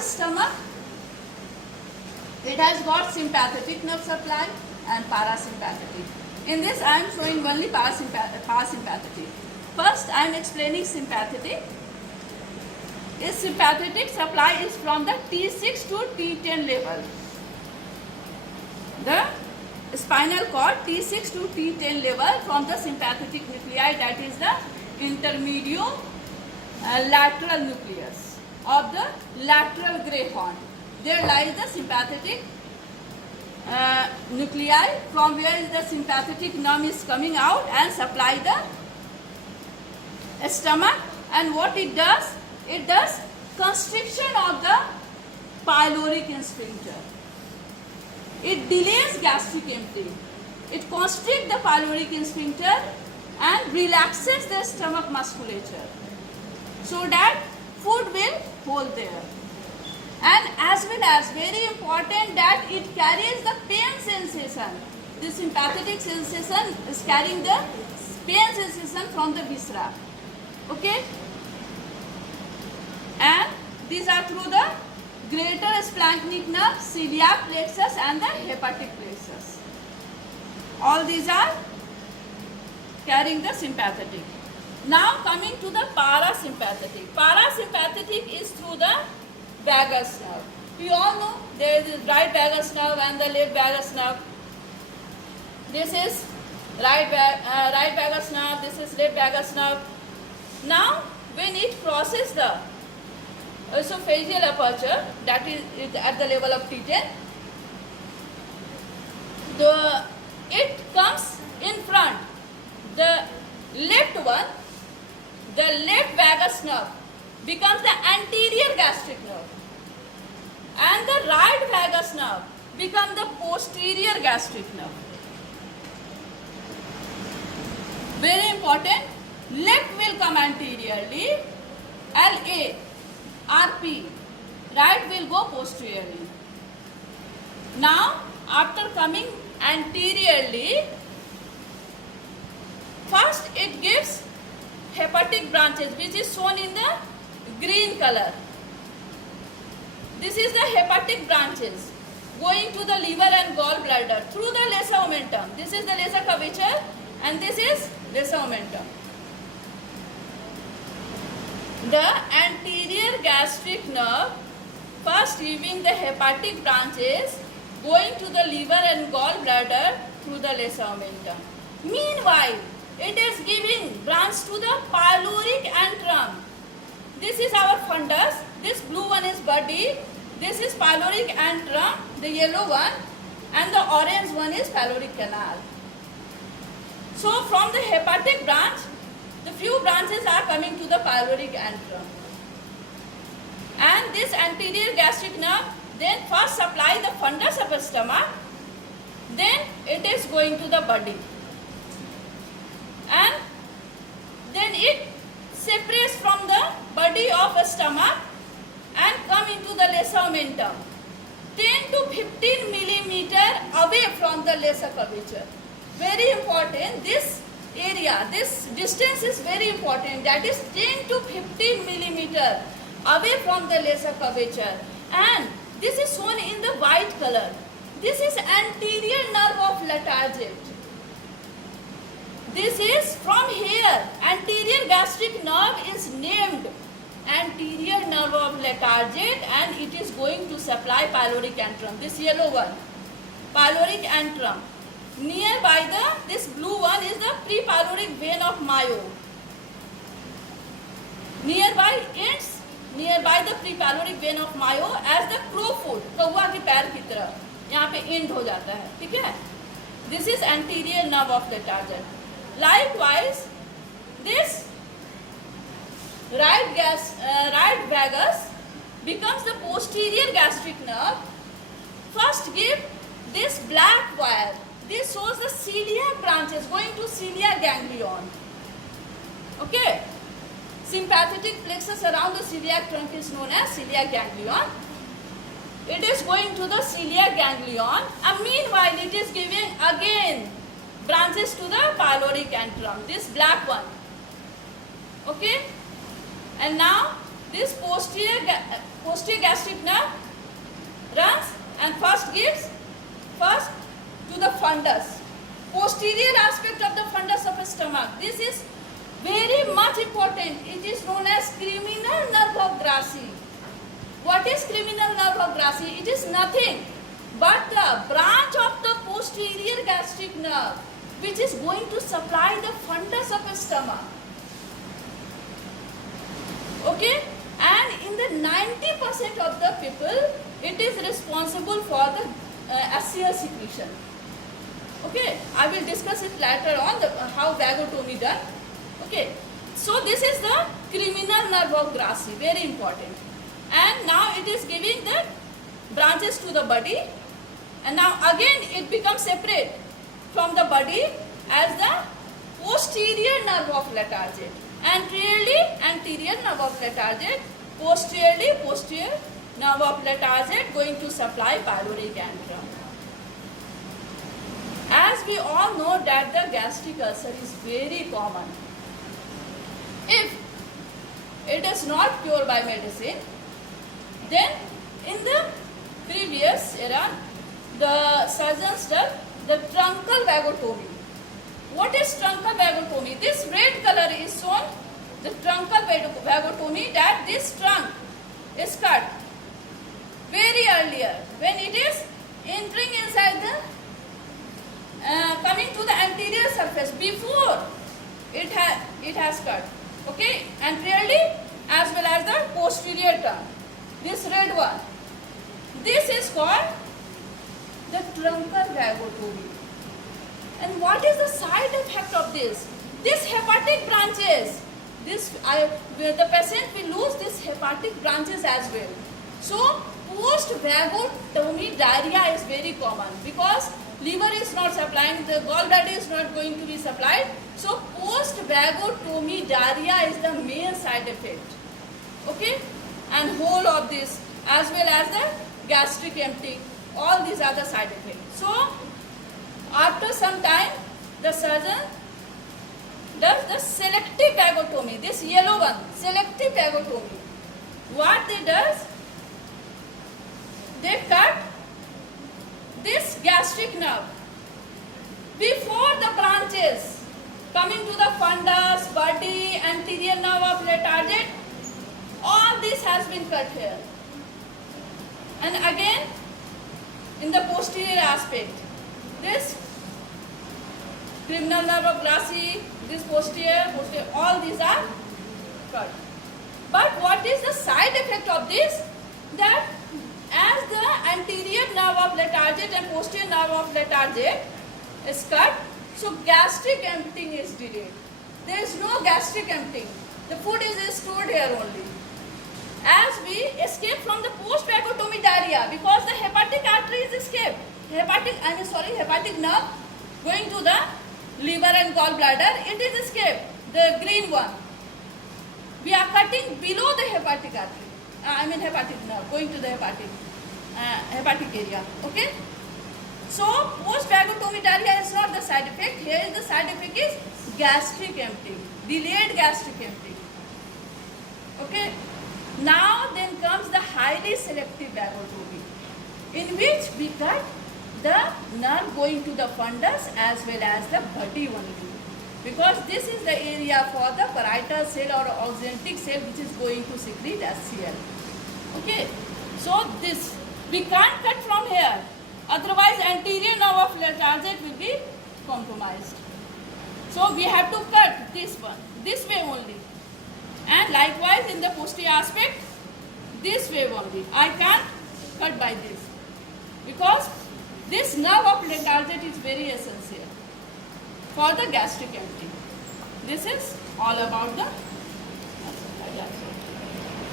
stomach, it has got sympathetic nerve supply and parasympathetic. In this I am showing only parasympathetic. First I am explaining sympathetic. Its sympathetic supply is from the T6 to T10 level. The spinal cord T6 to T10 level from the sympathetic nuclei, that is the intermediolateral nucleus of the lateral gray horn. There lies the sympathetic nuclei from where the sympathetic nerve is coming out and supply the stomach. And what it does? It does constriction of the pyloric sphincter. It delays gastric emptying. It constricts the pyloric sphincter and relaxes the stomach musculature so that food will hold there. And as well as very important that it carries the pain sensation. The sympathetic sensation is carrying the pain sensation from the viscera. Okay? And these are through the greater splanchnic nerve, celiac plexus and the hepatic plexus. All these are carrying the sympathetic. Now coming to the parasympathetic. Parasympathetic is through the vagus nerve. We all know there is the right vagus nerve and the left vagus nerve. This is right vagus nerve, this is left vagus nerve. Now when it crosses the esophageal aperture, that is at the level of T10, it comes in front. The left one, the left vagus nerve becomes the anterior gastric nerve and the right vagus nerve becomes the posterior gastric nerve. Very important, left will come anteriorly, LA, RP, right will go posteriorly. Now after coming anteriorly, first it gives hepatic branches which is shown in the green color. This is the hepatic branches going to the liver and gallbladder through the lesser omentum. This is the lesser curvature and this is lesser omentum. The anterior gastric nerve first giving the hepatic branches going to the liver and gallbladder through the lesser omentum. Meanwhile, it is giving branch to the pyloric antrum. This is our fundus. This blue one is body. This is pyloric antrum, the yellow one, and the orange one is pyloric canal. So from the hepatic branch, the few branches are coming to the pyloric antrum. And this anterior gastric nerve then first supply the fundus of the stomach, then it is going to the body. And then it separates from the body of a stomach and come into the lesser omentum, 10 to 15 millimeter away from the lesser curvature. Very important, this area, this distance is very important, that is 10 to 15 millimeter away from the lesser curvature. And this is shown in the white color. This is anterior nerve of Latarjet. This is from here, anterior gastric nerve is named anterior nerve of Latarjet and it is going to supply pyloric antrum. This yellow one, pyloric antrum. Nearby this blue one is the prepyloric vein of Mayo. Nearby ends, nearby the prepyloric vein of Mayo as the crow foot, कौवा के पैर की तरह यहाँ पे end हो जाता है, ठीक है? This is anterior nerve of Latarjet. Likewise, this right vagus becomes the posterior gastric nerve. First give this black wire. This shows the celiac branches going to celiac ganglion. Okay. Sympathetic plexus around the celiac trunk is known as celiac ganglion. It is going to the celiac ganglion and meanwhile it is giving again branches to the pyloric antrum, this black one. Okay. And now this posterior gastric nerve runs and first gives first to the fundus, posterior aspect of the fundus of the stomach. This is very much important. It is known as criminal nerve of Grassi. What is criminal nerve of Grassi? It is nothing but the branch of the posterior gastric nerve which is going to supply the fundus of the stomach. Okay? And in the 90% of the people, it is responsible for the acial secretion. Okay? I will discuss it later on, how vagotomy done. Okay? So this is the criminal nerve of Grassi, very important. And now it is giving the branches to the body, and now again it becomes separate from the body as the posterior nerve of Latarjet. Anterior nerve of Latarjet, posterior nerve of Latarjet going to supply pyloric antrum. As we all know that the gastric ulcer is very common. If it is not cured by medicine, then in the previous era, the surgeons did the truncal vagotomy. What is truncal vagotomy? This red color is shown, the truncal vagotomy, that this trunk is cut very earlier when it is entering inside the coming to the anterior surface before it has cut. Okay, anteriorly as well as the posterior trunk. This red one. This is called the truncal vagotomy. And what is the side effect of this? This hepatic branches. The patient will lose these hepatic branches as well. So post-vagotomy diarrhea is very common because liver is not supplying, the gallbladder is not going to be supplied. So post-vagotomy diarrhea is the main side effect. Okay? And whole of this as well as the gastric emptying, all these are the side effects. So after some time the surgeon does the selective vagotomy, this yellow one, selective vagotomy. What they does, they cut this gastric nerve before the branches coming to the fundus, body, anterior nerve of Latarjet. All this has been cut here. And again, in the posterior aspect, this criminal nerve of Grassi, this posterior, all these are cut. But what is the side effect of this? That as the anterior nerve of Latarjet and posterior nerve of Latarjet is cut, so gastric emptying is delayed. There is no gastric emptying. The food is stored here only. As we escape from the post-vagotomy diarrhea, because the hepatic artery is escaped. Hepatic nerve going to the liver and gallbladder, it is escaped. The green one. We are cutting below the hepatic artery. Hepatic nerve going to the hepatic area. Okay. So post-vagotomy diarrhea is not the side effect. Here is the side effect is gastric emptying, delayed gastric emptying. Okay. Now then comes the highly selective vagotomy, in which we cut the nerve going to the fundus as well as the body only. Because this is the area for the parietal cell or oxygenatic cell which is going to secrete HCl. Okay. So this, we can't cut from here. Otherwise anterior nerve of Latarjet will be compromised. So we have to cut this one, this way only. And likewise in the posterior aspect, this way only. I can't cut by this. Because this nerve of Latarjet is very essential for the gastric emptying. This is all about the